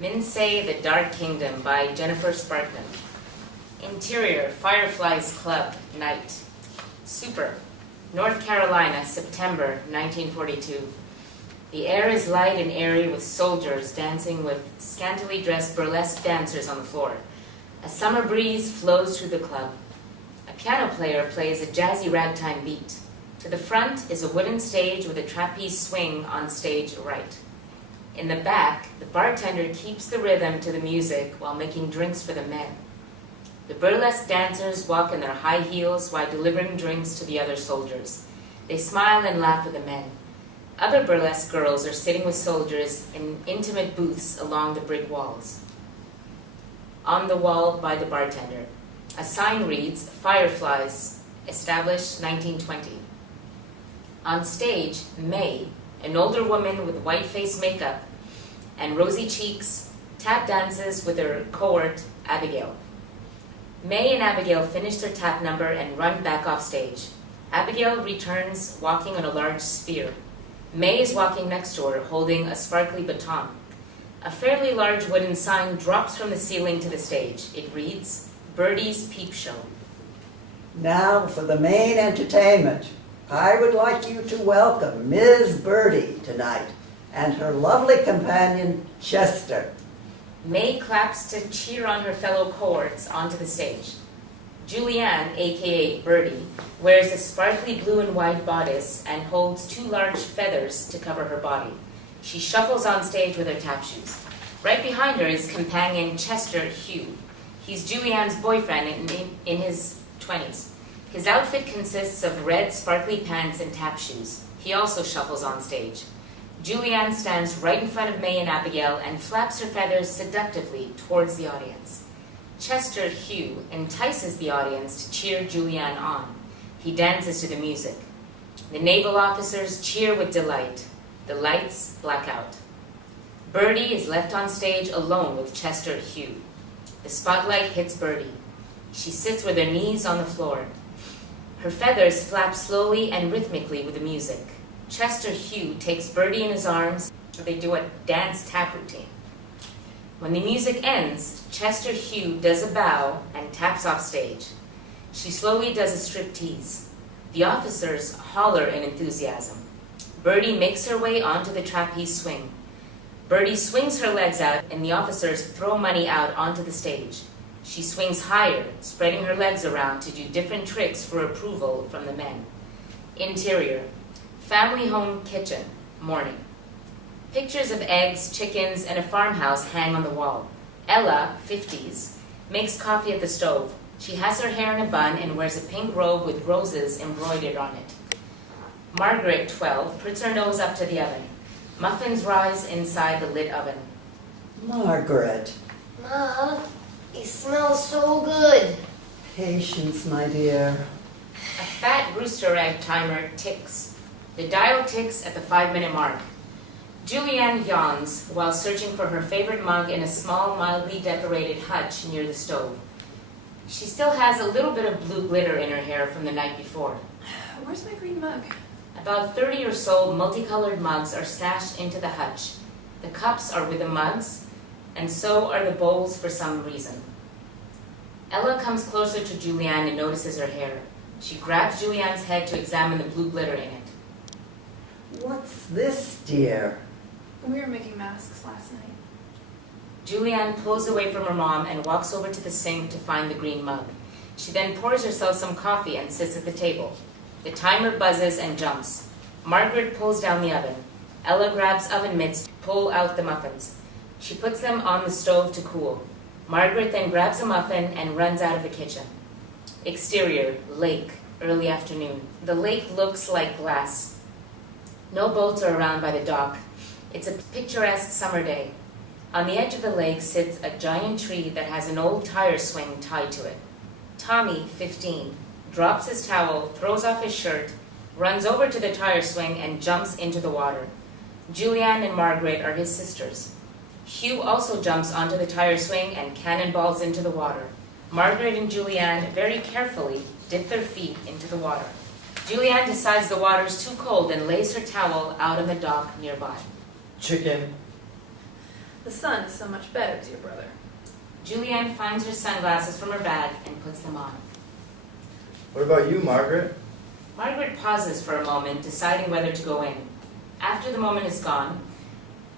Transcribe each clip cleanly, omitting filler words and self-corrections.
MINSAE, The Dark Kingdom by Jennifer Sparkman. Interior, Fireflies Club, night. Super, North Carolina, September 1942. The air is light and airy with soldiers dancing with scantily dressed burlesque dancers on the floor. A summer breeze flows through the club. A piano player plays a jazzy ragtime beat. To the front is a wooden stage with a trapeze swing on stage right. In the back, the bartender keeps the rhythm to the music while making drinks for the men. The burlesque dancers walk in their high heels while delivering drinks to the other soldiers. They smile and laugh with the men. Other burlesque girls are sitting with soldiers in intimate booths along the brick walls. On the wall by the bartender, a sign reads, Fireflies, established 1920. On stage, May, an older woman with white face makeup and rosy cheeks, tap dances with her cohort, Abigail. May and Abigail finish their tap number and run back off stage. Abigail returns walking on a large sphere. May is walking next to her, holding a sparkly baton. A fairly large wooden sign drops from the ceiling to the stage. It reads, Birdie's Peep Show. Now for the main entertainment. I would like you to welcome Ms. Birdie tonight and her lovely companion, Chester. May claps to cheer on her fellow cohorts onto the stage. Julianne, aka Birdie, wears a sparkly blue and white bodice and holds two large feathers to cover her body. She shuffles on stage with her tap shoes. Right behind her is companion Chester Hugh. He's Julianne's boyfriend in his 20s. His outfit consists of red sparkly pants and tap shoes. He also shuffles on stage. Julianne stands right in front of May and Abigail and flaps her feathers seductively towards the audience. Chester Hugh entices the audience to cheer Julianne on. He dances to the music. The naval officers cheer with delight. The lights black out. Birdie is left on stage alone with Chester Hugh. The spotlight hits Birdie. She sits with her knees on the floor. Her feathers flap slowly and rhythmically with the music. Chester Hugh takes Birdie in his arms. They do a dance tap routine. When the music ends, Chester Hugh does a bow and taps off stage. She slowly does a striptease. The officers holler in enthusiasm. Birdie makes her way onto the trapeze swing. Birdie swings her legs out and the officers throw money out onto the stage. She swings higher, spreading her legs around to do different tricks for approval from the men. Interior, family home kitchen, morning. Pictures of eggs, chickens, and a farmhouse hang on the wall. Ella, 50s, makes coffee at the stove. She has her hair in a bun and wears a pink robe with roses embroidered on it. Margaret, 12, puts her nose up to the oven. Muffins rise inside the lit oven. Margaret. Ma, it smells so good. Patience, my dear. A fat rooster egg timer ticks. The dial ticks at the 5-minute mark. Julianne yawns while searching for her favorite mug in a small, mildly decorated hutch near the stove. She still has a little bit of blue glitter in her hair from the night before. Where's my green mug? About 30 or so multicolored mugs are stashed into the hutch. The cups are with the mugs, and so are the bowls for some reason. Ella comes closer to Julianne and notices her hair. She grabs Julianne's head to examine the blue glitter in it. What's this, dear? We were making masks last night. Julianne pulls away from her mom and walks over to the sink to find the green mug. She then pours herself some coffee and sits at the table. The timer buzzes and jumps. Margaret pulls down the oven. Ella grabs oven mitts to pull out the muffins. She puts them on the stove to cool. Margaret then grabs a muffin and runs out of the kitchen. Exterior, lake, early afternoon. The lake looks like glass. No boats are around by the dock. It's a picturesque summer day. On the edge of the lake sits a giant tree that has an old tire swing tied to it. Tommy, 15, drops his towel, throws off his shirt, runs over to the tire swing and jumps into the water. Julianne and Margaret are his sisters. Hugh also jumps onto the tire swing and cannonballs into the water. Margaret and Julianne very carefully dip their feet into the water. Julianne decides the water's too cold and lays her towel out on the dock nearby. Chicken. The sun is so much better, dear brother. Julianne finds her sunglasses from her bag and puts them on. What about you, Margaret? Margaret pauses for a moment, deciding whether to go in. After the moment is gone,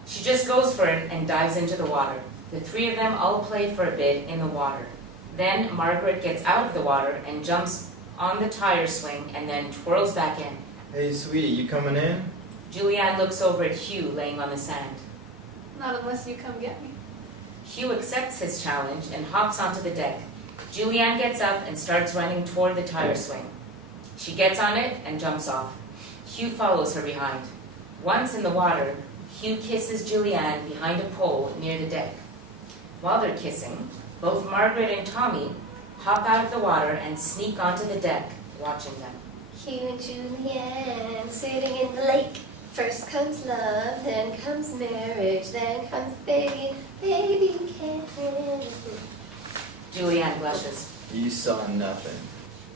she just goes for it and dives into the water. The three of them all play for a bit in the water. Then Margaret gets out of the water and jumps on the tire swing and then twirls back in. Hey, sweetie, you coming in? Julianne looks over at Hugh laying on the sand. Not unless you come get me. Hugh accepts his challenge and hops onto the deck. Julianne gets up and starts running toward the tire swing. She gets on it and jumps off. Hugh follows her behind. Once in the water, Hugh kisses Julianne behind a pole near the deck. While they're kissing, both Margaret and Tommy hop out of the water and sneak onto the deck, watching them. Hugh and Julianne sitting in the lake. First comes love, then comes marriage, then comes baby kiss. Julianne blushes. You saw nothing.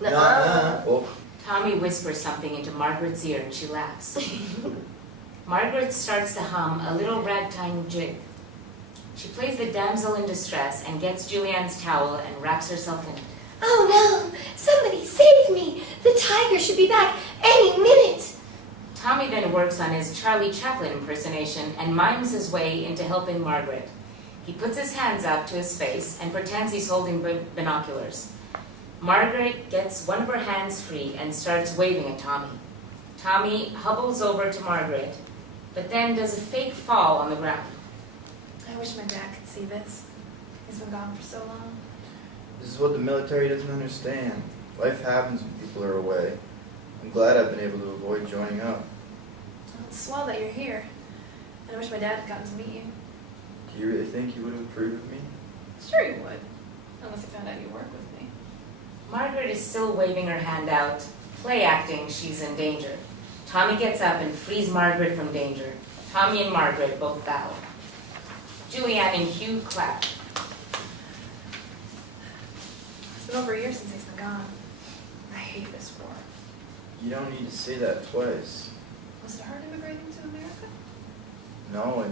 Nuh-uh. Oh, Tommy whispers something into Margaret's ear and she laughs. Margaret starts to hum a little ragtime jig. She plays the damsel in distress and gets Julianne's towel and wraps herself in it. Oh no! Somebody save me! The tiger should be back any minute! Tommy then works on his Charlie Chaplin impersonation and mimes his way into helping Margaret. He puts his hands up to his face and pretends he's holding binoculars. Margaret gets one of her hands free and starts waving at Tommy. Tommy hobbles over to Margaret, but then does a fake fall on the ground. I wish my dad could see this. He's been gone for so long. this is what the military doesn't understand. Life happens when people are away. I'm glad I've been able to avoid joining up. Well, it's swell that you're here. And I wish my dad had gotten to meet you. Do you really think you would have approved of me? Sure you would. Unless he found out you work with me. Margaret is still waving her hand out, play acting she's in danger. Tommy gets up and frees Margaret from danger. Tommy and Margaret both bow. Julianne and Hugh clap. It's been over a year since he's been gone. I hate this war. You don't need to say that twice. Was it hard immigrating to America? No, in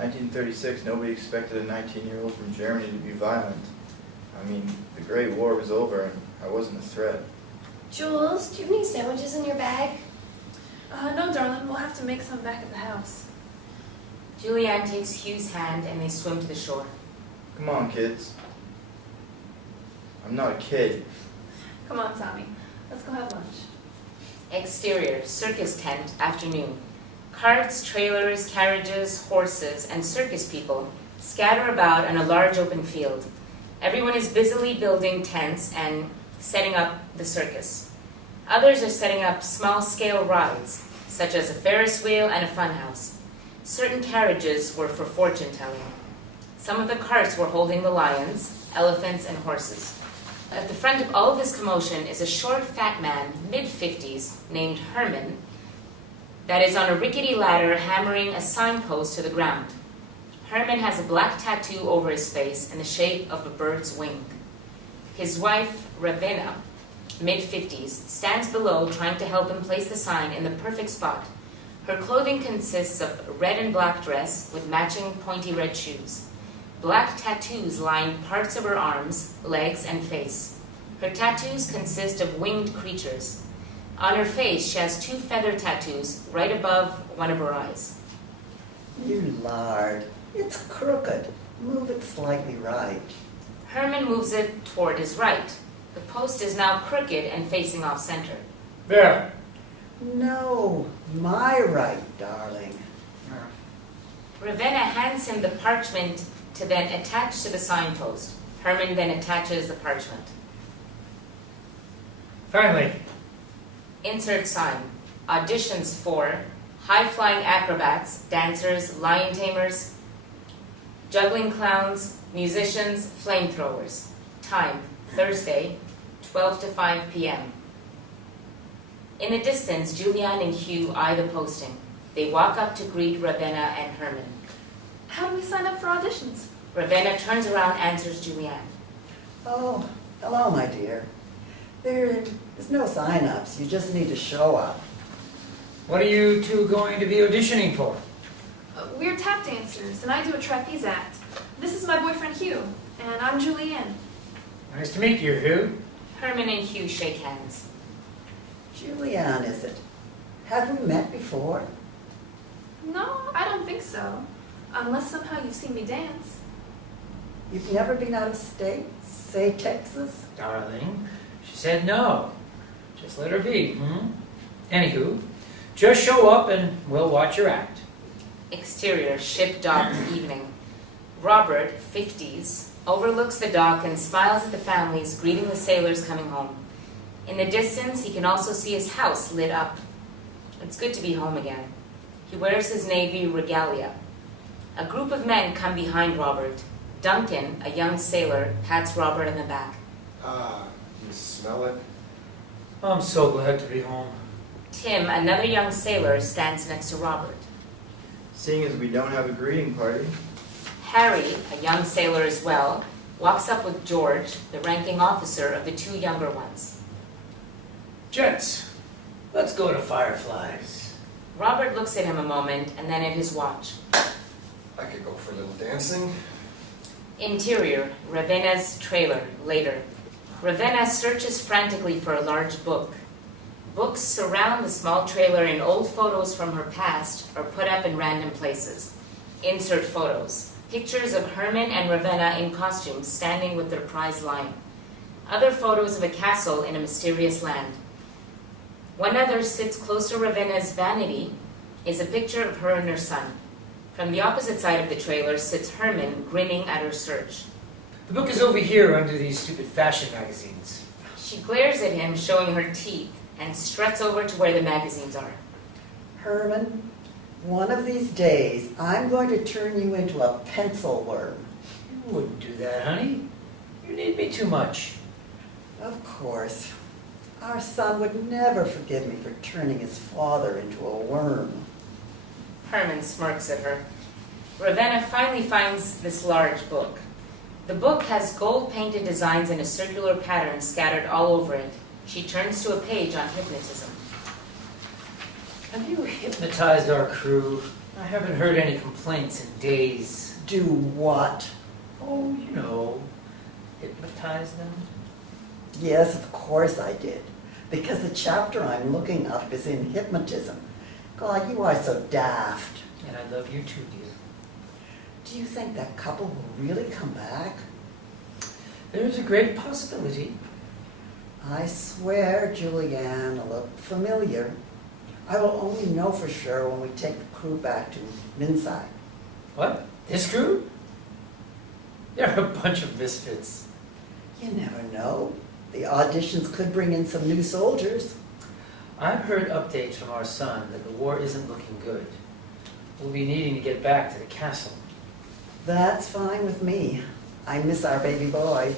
1936, nobody expected a 19-year-old from Germany to be violent. I mean, the Great War was over and I wasn't a threat. Jules, do you have any sandwiches in your bag? No, darling. We'll have to make some back at the house. Julianne takes Hugh's hand and they swim to the shore. Come on, kids. I'm not a kid. Come on, Tommy. Let's go have lunch. Exterior, circus tent, afternoon. Carts, trailers, carriages, horses, and circus people scatter about on a large open field. Everyone is busily building tents and setting up the circus. Others are setting up small-scale rides, such as a Ferris wheel and a funhouse. Certain carriages were for fortune-telling. Some of the carts were holding the lions, elephants, and horses. At the front of all of this commotion is a short, fat man, mid-50s, named Herman, that is on a rickety ladder hammering a signpost to the ground. Herman has a black tattoo over his face in the shape of a bird's wing. His wife, Ravenna, mid-50s, stands below trying to help him place the sign in the perfect spot. Her clothing consists of a red and black dress with matching pointy red shoes. Black tattoos line parts of her arms, legs, and face. Her tattoos consist of winged creatures. On her face, she has 2 feather tattoos right above one of her eyes. You lard. It's crooked. Move it slightly right. Herman moves it toward his right. The post is now crooked and facing off center. There. No, my right, darling. Ravenna hands him the parchment to then attach to the signpost. Herman then attaches the parchment. Finally. Insert sign. Auditions for high-flying acrobats, dancers, lion tamers, juggling clowns, musicians, flamethrowers. Time, Thursday, 12 to 5 p.m. In the distance, Julianne and Hugh eye the posting. They walk up to greet Ravenna and Herman. How do we sign up for auditions? Ravenna turns around and answers Julianne. Oh, hello, my dear. There's no sign-ups. You just need to show up. What are you two going to be auditioning for? We're tap dancers, and I do a trapeze act. This is my boyfriend Hugh, and I'm Julianne. Nice to meet you, Hugh. Herman and Hugh shake hands. Julianne, is it? Have we met before? No, I don't think so. Unless somehow you've seen me dance. You've never been out of state? Say Texas? Darling, she said no. Just let her be, Anywho, just show up and we'll watch your act. Exterior, ship dock, evening. Robert, 50s, overlooks the dock and smiles at the families greeting the sailors coming home. In the distance, he can also see his house lit up. It's good to be home again. He wears his Navy regalia. A group of men come behind Robert. Dunken, a young sailor, pats Robert on the back. You smell it? I'm so glad to be home. Tim, another young sailor, stands next to Robert. Seeing as we don't have a greeting party, Harry, a young sailor as well, walks up with George, the ranking officer of the two younger ones. Gents, let's go to Fireflies. Robert looks at him a moment and then at his watch. I could go for a little dancing. Interior, Ravenna's trailer, later. Ravenna searches frantically for a large book. Books surround the small trailer and old photos from her past are put up in random places. Insert photos. Pictures of Herman and Ravenna in costumes standing with their prize lion. Other photos of a castle in a mysterious land. One other sits close to Ravenna's vanity is a picture of her and her son. From the opposite side of the trailer sits Herman grinning at her search. The book is over here under these stupid fashion magazines. She glares at him, showing her teeth, and struts over to where the magazines are. Herman, one of these days, I'm going to turn you into a pencil worm. You wouldn't do that, honey. You need me too much. Of course. Our son would never forgive me for turning his father into a worm. Herman smirks at her. Ravenna finally finds this large book. The book has gold-painted designs in a circular pattern scattered all over it. She turns to a page on hypnotism. Have you hypnotized our crew? I haven't heard any complaints in days. Do what? Oh, you know, hypnotize them. Yes, of course I did. Because the chapter I'm looking up is in hypnotism. God, you are so daft. And I love you too, dear. Do you think that couple will really come back? There's a great possibility. I swear Julianne looked familiar. I will only know for sure when we take the crew back to MINSAE. What? This crew? They're a bunch of misfits. You never know. The auditions could bring in some new soldiers. I've heard updates from our son that the war isn't looking good. We'll be needing to get back to the castle. That's fine with me. I miss our baby boy.